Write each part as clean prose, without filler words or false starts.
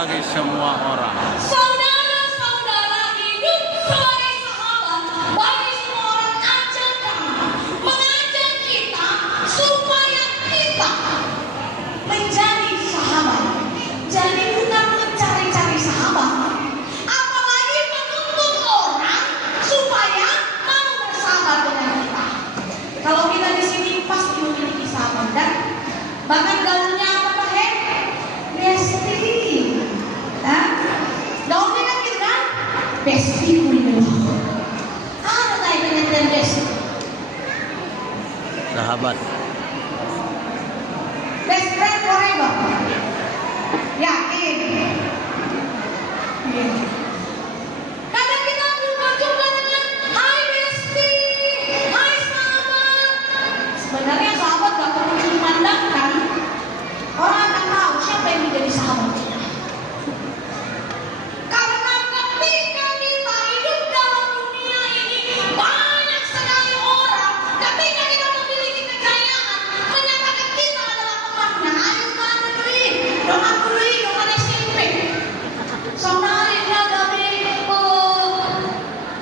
bagi semua orang. Saudara-saudara, hidup sebagai sahabat bagi semua orang ajak kami, mengajak kita supaya kita menjadi sahabat. Jadi bukan mencari-cari sahabat, apalagi menuntut orang supaya mau bersahabat dengan kita. Kalau kita di sini pasti memiliki sahabat, kan? Bahkan gaulnya apa Pak He? Bestie. Nah, gaulnya kan gitu kan? Bestie kulino. Ada kayak pengertian bestie? Sahabat. Best friend forever. Yakin? Iya. Kadang kita berjumpa dengan hai bestie, hai sahabat. Sebenarnya sahabat gak perlu dimandangkan. Orang akan tahu siapa yang menjadi sahabat kita. Karena ketika kita hidup dalam dunia ini, banyak sekali orang ketika kita memiliki kekayaan menyatakan kita adalah temannya. Ayo mana dulu, dongan dulu, dongan SMP. Saudara dia dari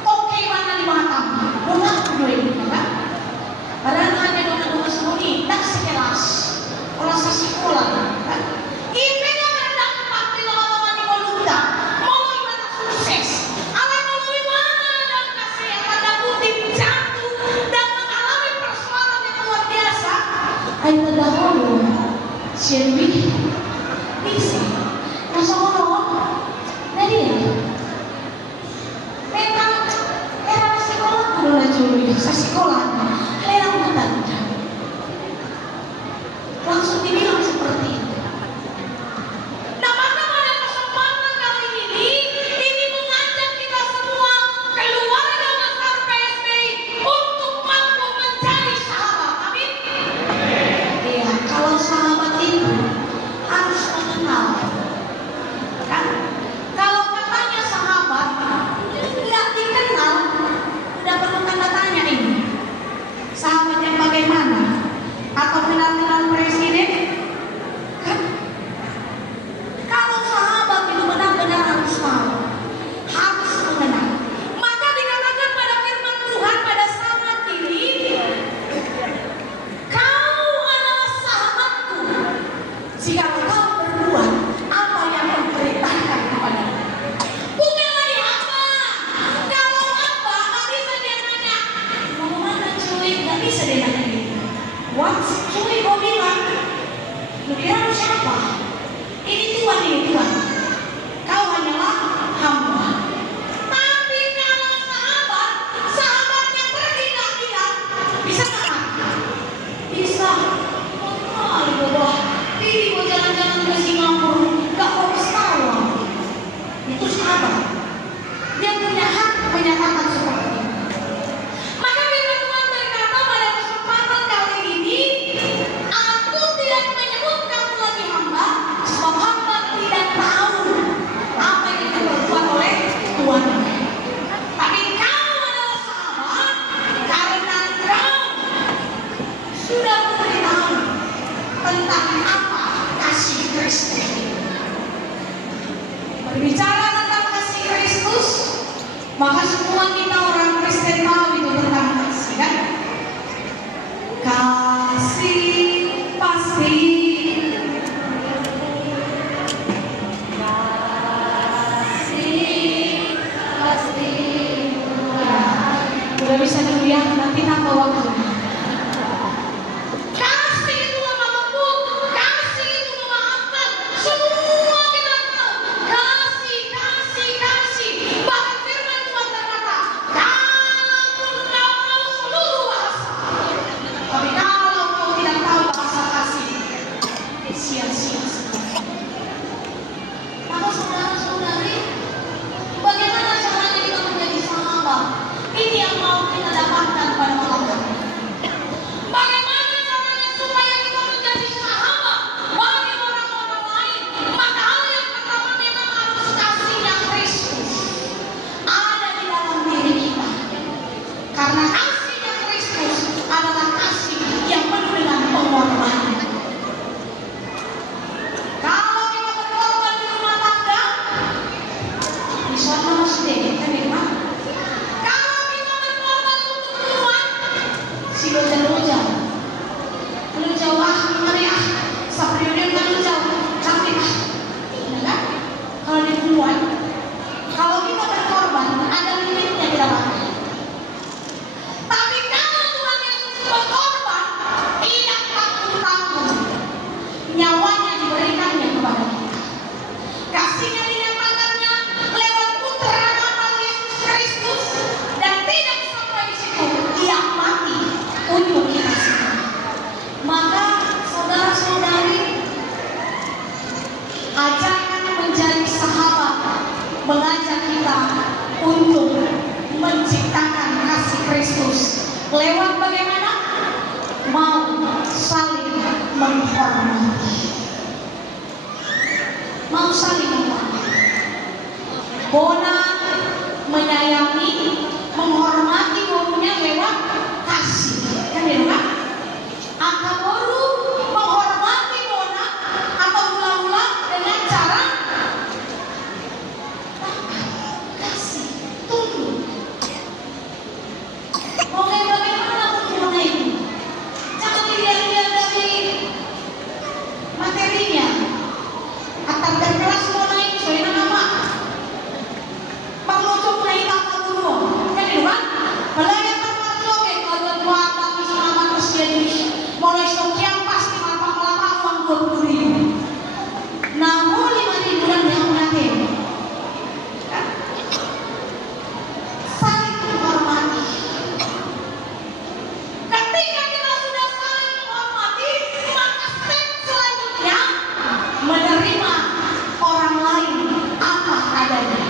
oke mana di Batam, dongan dulu, kan? Padahal hanya dongan sembunyi, tak sekelas. Orang sekolah, kan? IP-nya berdampak di lama-lama di Molunda. Mau gimana sukses? Alai melalui mana dan kasih yang tanda kutip jatuh dan mengalami persoalan yang luar biasa. Ayo dahulu, Shelby, bisa, masa orang, dari memang era sekolah dulu lah Juli, sekolah, yang benar. Langsung dibilang seperti itu. Nah, maka pada kesempatan kali ini mengajak kita semua keluarga besar PSBI untuk mampu menjadi sahabat. Amin. Iya, kalau sahabat itu harus mengenal, kan? Kalau katanya sahabat nggak dikenal, udah perlu tanda tanya ini. Sahabat yang bagaimana? Atau kenal-kenal presiden, kan? Kalau sahabat itu benar-benar harus tahu, harus mengenal. Maka dikatakan pada firman Tuhan pada saat ini, kau adalah sahabatku jika kau berbuat apa yang kuperintahkan kepadamu. Bukan lagi apa. Kalau apa, nggak bisa dia nanya. Mau mana cuy? Nggak bisa dia nanya gitu. What's cuy kau bilang? Lu kira lu siapa? Ini Tuhan. Kau hanyalah hamba. Tapi kalau sahabatnya pergi gak bilang, bisa gak? Bisa. Oh, bodoh. Ini mau jalan-jalan ke Singapura, gak fokus tahu. Itu sahabat. Dia punya hak menyatakan seperti itu. Maka firman Tuhan berkata pada kesempatan kali ini, aku tidak menyebut kamu lagi hamba, sebab hamba tidak tahu apa yang diperbuat oleh Tuhan. Tapi kau adalah sahabat karena kau sudah memberitahu tentang apa kasih Kristus. Berbicara tentang kasih Kristus, maka semua kita orang Kristen tahu itu tentang kasih, kan? Kasih pasti udah bisa dulu ya, nanti tambah waktu. Kasih itu lemah lembut, kasih itu memaafkan. Semua kita tahu. Kasih. Bahkan firman Tuhan berkata, kalaupun kau tahu seluruh bahasa, tapi kalau kau tidak tahu bahasa kasih, sia-sia. Maka saudara-saudari, bagaimana caranya kita menjadi sahabat? Ini yang mau kita dapatkan pada malam hari. mengajak kita untuk menciptakan kasih Kristus lewat bagaimana? Mau saling menghormati. Mau saling menghormati. Bona menyayangi, menghormati gurunya lewat kasih. Kan gitu kan? Akaboru menghormati Bona atau mula-mula dengan cara kasih, tunduk. Mau bagaimana Bona ini? Jangan dilihat-lihat dari materinya. Atau terkelas Bona ini soalnya nama Panglojo mulai tak guru. Kan gitu kan? Belajar terpacu kayak kalau buat tapi selama terus jadi mulai sekian pasti apa-apa uang 20.000. Namun 5.000 dan yang nanti saling menghormati. Ketika kita sudah saling menghormati, maka step selanjutnya menerima orang lain apa adanya.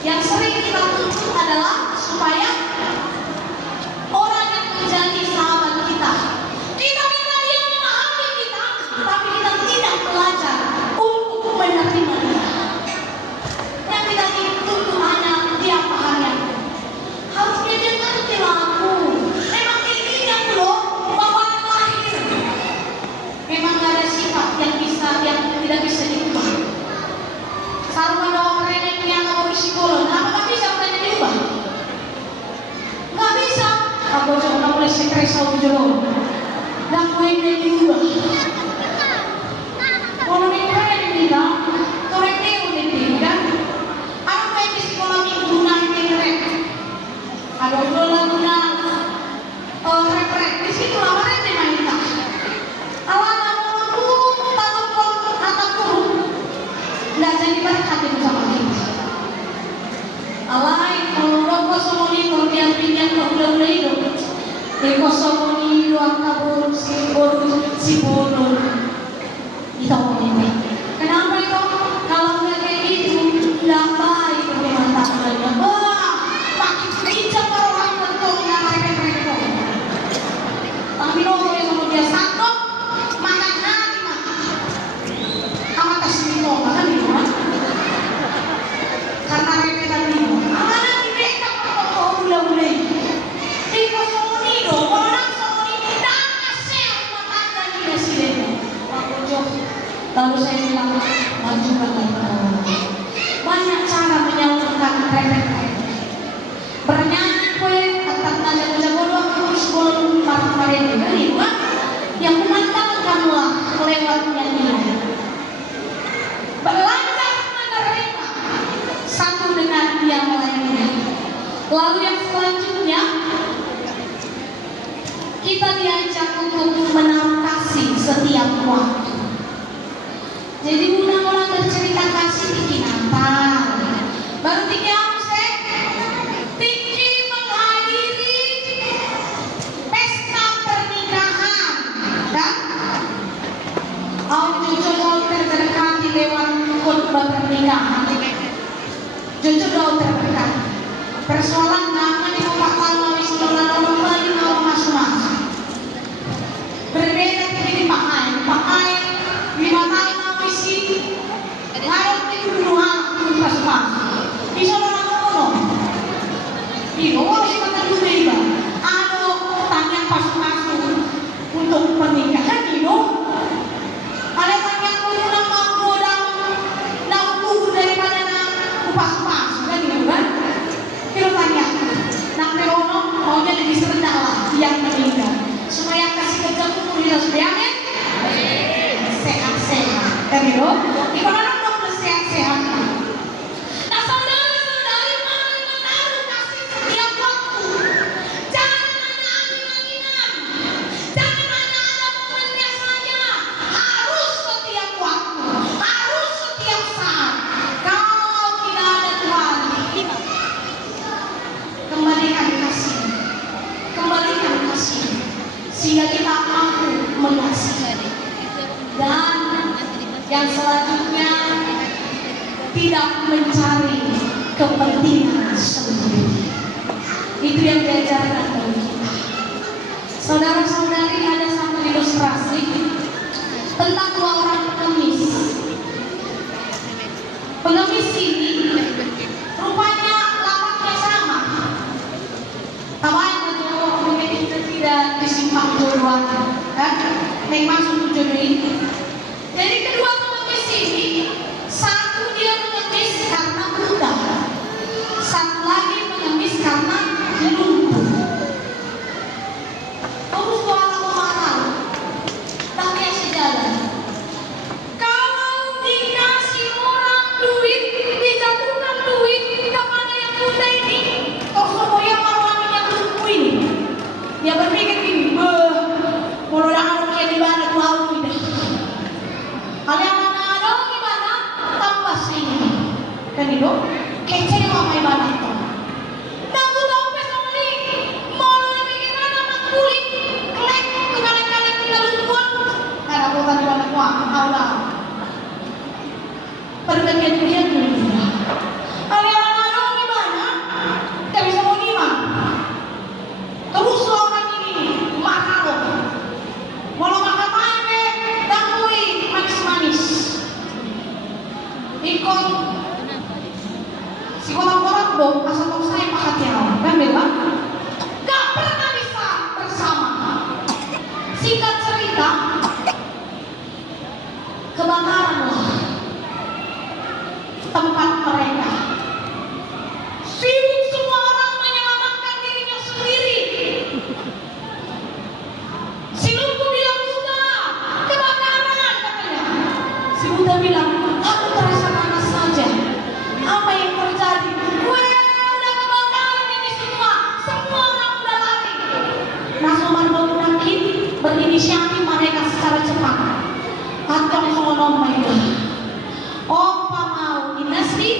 Yang sering kita tuntut adalah supaya orang yang menjadi sahabat kita minta dia memahami kita, tapi kita tidak belajar untuk menerima dia. Yang kita tuntut hanya dia pahami aku. Harusnya dia ngerti lah aku. Memang ini yang loh bawaan lahir. Memang gak ada sifat yang tidak bisa diubah. Selalu ada orang yang punya kamu psikolog, kenapa gak bisa bukannya diubah? Gak bisa. Aku coba mulai sekres sama jolo. Gak boleh diubah. Kalau mereka yang bilang, korek dia udah tinggal. Aku kayak psikolog yang guna yang ada guna rek di situ lama rek main. Awal aku takut atapku nggak jadi berkat itu sama kita. Alai kalau rokok somoni kemudian pinjam ke udah hidup. Rokok somoni doang kabur si bodoh itu ini. Kenapa itu? Kalau nggak kayak gitu nggak baik memang tangannya. Wah, makin pinjam orang betul nggak mereka. Tapi rokok yang kemudian satu makan hati mah. Amat kasih kan gitu kan? Karena mereka tadi mana mereka mulai di kosoni dong orang kosoni dan kasih makan dan presiden lalu saya bilang maju banyak cara menyalurkan remeh-remeh bernyanyi kue tetap tanda jago terus bolong parah-parah ini kan yang memantapkanlah lewat nyanyian belajar menerima satu dengan yang lainnya. Lalu yang selanjutnya kita diajak untuk menaruh kasih setiap waktu. Jadi ulang-ulang bercerita kasih bikin apa? Baru 3 Agustus Tiki menghadiri pesta pernikahan dan jujur mau terberkati lewat khotbah pernikahan. Jujur mau terberkati. Persoalan nama di Bapak Talma Wisnona Bali nama masing-masing. Berbeda ini pakai 5 tahun wisi. Harus dibunuh masing-masing. Bisa orang Ibu harus makan dulu iba. Ano tanya masing-masing untuk pernikahan Ibu. Ada tanya dulu nama godang naku daripada kupas-kupas kan Ibu kan? Kita tanya, nang Rewono maunya lebih serendah lah yang meninggal. Supaya kasih kerja umur dia supaya sehat-sehat. Kan Ibu? Ibu orang dong sehat-sehat. Nah saudara-saudari mari menaruh kasih setiap waktu. Jangan hanya angin-anginan. Jangan hanya ada momennya saja. Harus setiap waktu. Harus setiap saat. Kalau tidak ada Tuhan, kembalikan kasih. Kembalikan kasih. Sehingga kita mampu mengasihi. Dan yang selanjutnya tidak mencari kepentingan sendiri. Itu yang diajarkan bagi kita. Saudara-saudari, ada satu ilustrasi tentang dua orang pengemis. Pengemis ini rupanya lapaknya sama. Tawain itu pengemis itu tidak disimpang dua-duanya, kan? Yang masuk tujuan ini. Jadi kedua pengemis ini, satu dia mengemis karena buta, satu lagi mengemis karena lumpuh. Terus dua orang marah, tapi sejalan. Kalau dikasih orang duit, dijatuhkan duit kepada yang buta ini, terus semuanya marah yang lumpuh ini. Dia berpikir gini, kalau orang kayak di mana tahu tidak. Kalian ada gimana? Tambah sini. Kan itu? Kece mama ibadah itu. Dan tu tahu pesong ni. Mau lebih gimana nak kulit? Kelek kebalik-balik kita lumpuh. Karena bukan di mana kuah. Allah. Perbagian dia dulu. Kalian ada gimana? Tak bisa mau gimana? Terus orang ini marah loh. Walau makan main dan kue manis-manis. Ikut si orang-orang dong asal saya pakai tiang, kan bilang gak pernah bisa bersama. Singkat cerita, kebakaranlah tempat mereka. Sibuk semua orang menyelamatkan dirinya sendiri. Si lumpuh bilang, Buddha, kebakaran katanya. Si Buddha bilang, aku terasa panas saja. Apa yang terjadi? Udah kebakaran ini semua. Semua orang udah lari. Nah, Sumarno Munakhin berinisiatif mereka secara cepat. Atau sonom mereka. Opa mau dinasti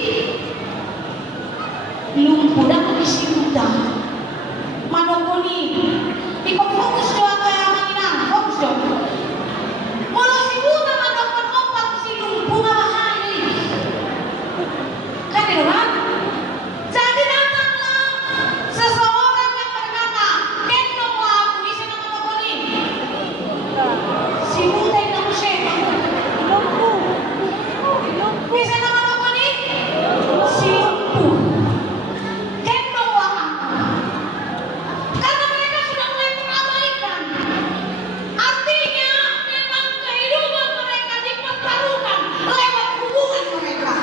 lumpuh dan kondisi Buddha. Manokoni, ikut fokus doa kayak manginan, fokus doa. Kalau si Buddha mendapatkan obat si lumpuh bahaya. Kan itu kan? Jadi datanglah seseorang yang berkata, "Gendong aku di sana Manokoni." Si Buddha yang nak siapa? Di sana Manokoni? Si lumpuh. Gendonglah aku. Karena mereka sudah mulai terabaikan. Artinya memang kehidupan mereka dipertaruhkan lewat hubungan mereka.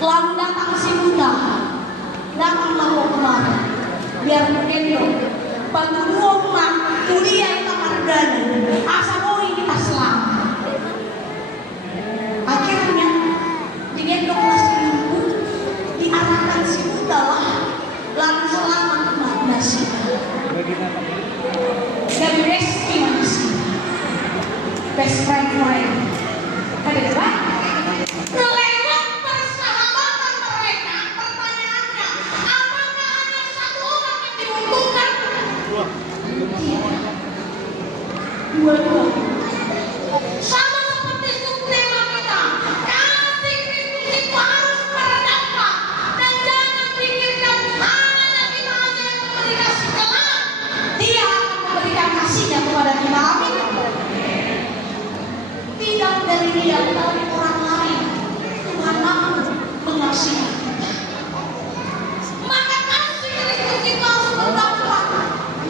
Lalu datang si Buddha, datanglah kau kemari, biar gendong. Bantu dua rumah, kuliah kita mardani, asal ori kita selamat. Akhirnya digendonglah si lumpuh, diarahkan si Buddha lah, lalu selamat manusia. Dan besti manusia, best friend forever. Ada apa? Lewat persahabatan mereka, pertanyaannya, apakah hanya satu orang yang diuntungkan? Tidak. Dua-dua. Sama seperti subtema kita, kasih Kristus itu harus berdampak. Dan jangan pikirkan hanya kita saja yang memberi kasih kelak. Dia akan memberikan kasihnya kepada kita. Amin. Tidak dari dia, dari orang lain. Tuhan mampu mengasihi kita. Maka kasih Kristus itu harus berdampak.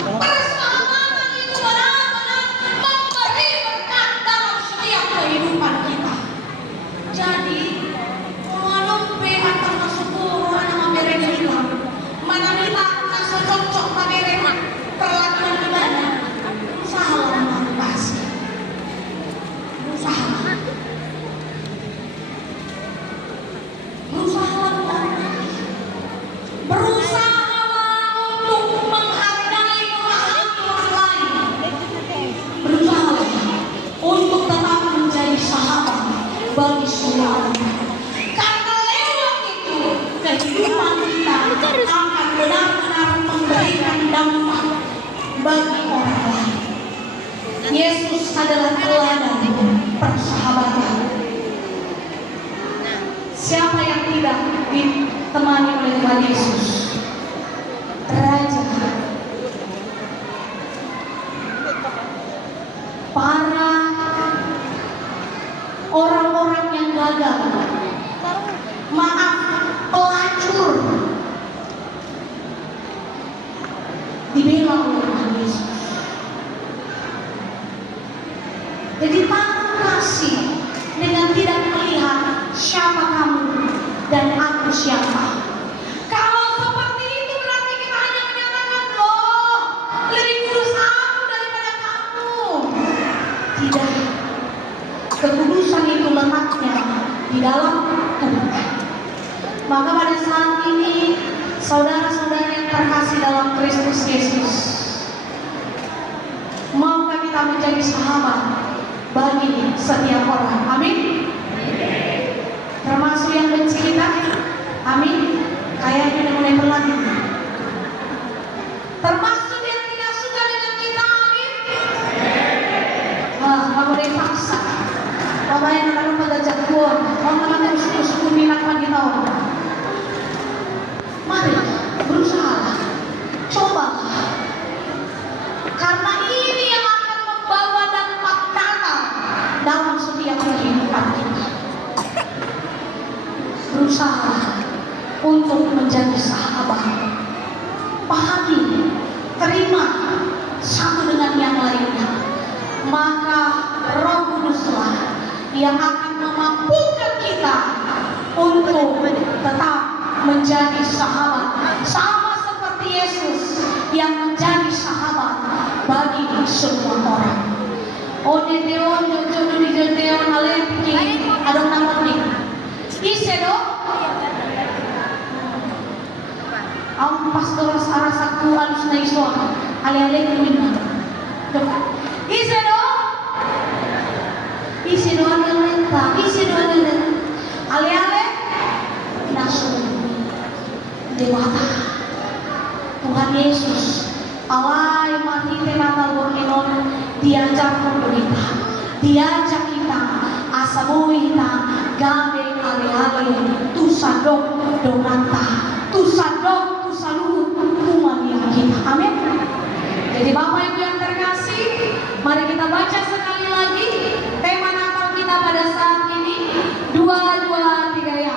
Persahabatan itu benar-benar memberi berkat dalam setiap kehidupan kita. Jadi, walaupun akan masuk orang yang mereka hilang, mana kita langsung cocok pada mereka perlakuan gimana? Usaha mengatasi. Usaha berusahalah untuk menghargai, memahami orang lain. Berusahalah untuk tetap menjadi sahabat bagi semua orang. Karena lewat itu kehidupan kita akan benar-benar memberikan dampak bagi orang lain. Yesus adalah teladan persahabatan. Siapa yang tidak ditemani oleh Tuhan Yesus? Raja, para orang-orang yang gagal, maaf, pelacur, dibela oleh Tuhan Yesus. Jadi tahu kasih dengan tidak melihat siapa kamu dan aku siapa. Kalau seperti itu berarti kita hanya menyatakan, loh, lebih kudus aku daripada kamu. Tidak. Kekudusan itu letaknya di dalam Tuhan. Maka pada saat ini, saudara-saudara yang terkasih dalam Kristus Yesus, maukah kita menjadi sahabat bagi setiap orang? Amin. Termasuk yang benci kita. Amin. Kayaknya udah mulai berlalu. Termasuk yang tidak suka dengan kita. Amin. Nggak boleh paksa. Bapak yang akan mengajar kuat, orang-orang yang suku minat lagi tahu. Mari berusaha, cobalah. Karena ini yang akan membawa dampak nyata dalam setiap kehidupan kita. Berusaha untuk menjadi sahabat. Pahami, terima satu dengan yang lainnya. Maka Roh Kuduslah yang akan memampukan kita untuk tetap menjadi sahabat, sama seperti Yesus yang menjadi sahabat bagi semua orang. Odeon jodoh di jodoh aleki adong namanya isedo am pastor arasaku alus na iso ale kumina isedo ale ale nasun dewata Tuhan Yesus awai mati tenata borninon diajak kita, diajak kita asabui kita gabe ale-ale tusadok donata tusadok tusaluhut kuman yang kita. Amin. Jadi Bapak Ibu yang terkasih, mari kita baca sekali lagi tema Natal kita pada saat ini. 2, 2, 3 ya.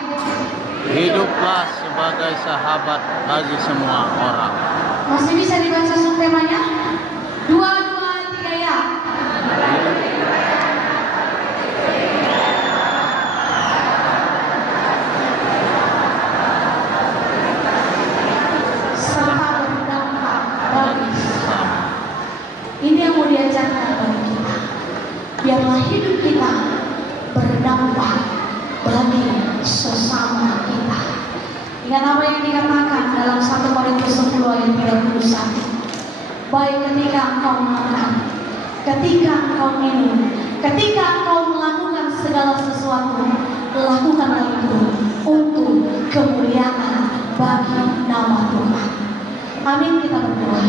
Hiduplah sebagai sahabat bagi semua orang. Masih bisa dibaca subtemanya? 2, 2, 3 ya. Serta berdampak bagi sesama. Ini yang mau diajarkan bagi kita. Biarlah hidup kita berdampak bagi sesama kita. Ingat apa yang dikatakan dalam 1 Korintus 10 ayat 31. Baik ketika engkau makan, ketika engkau minum, ketika engkau melakukan segala sesuatu, lakukanlah itu untuk kemuliaan bagi nama Tuhan. Amin. Kita berdoa.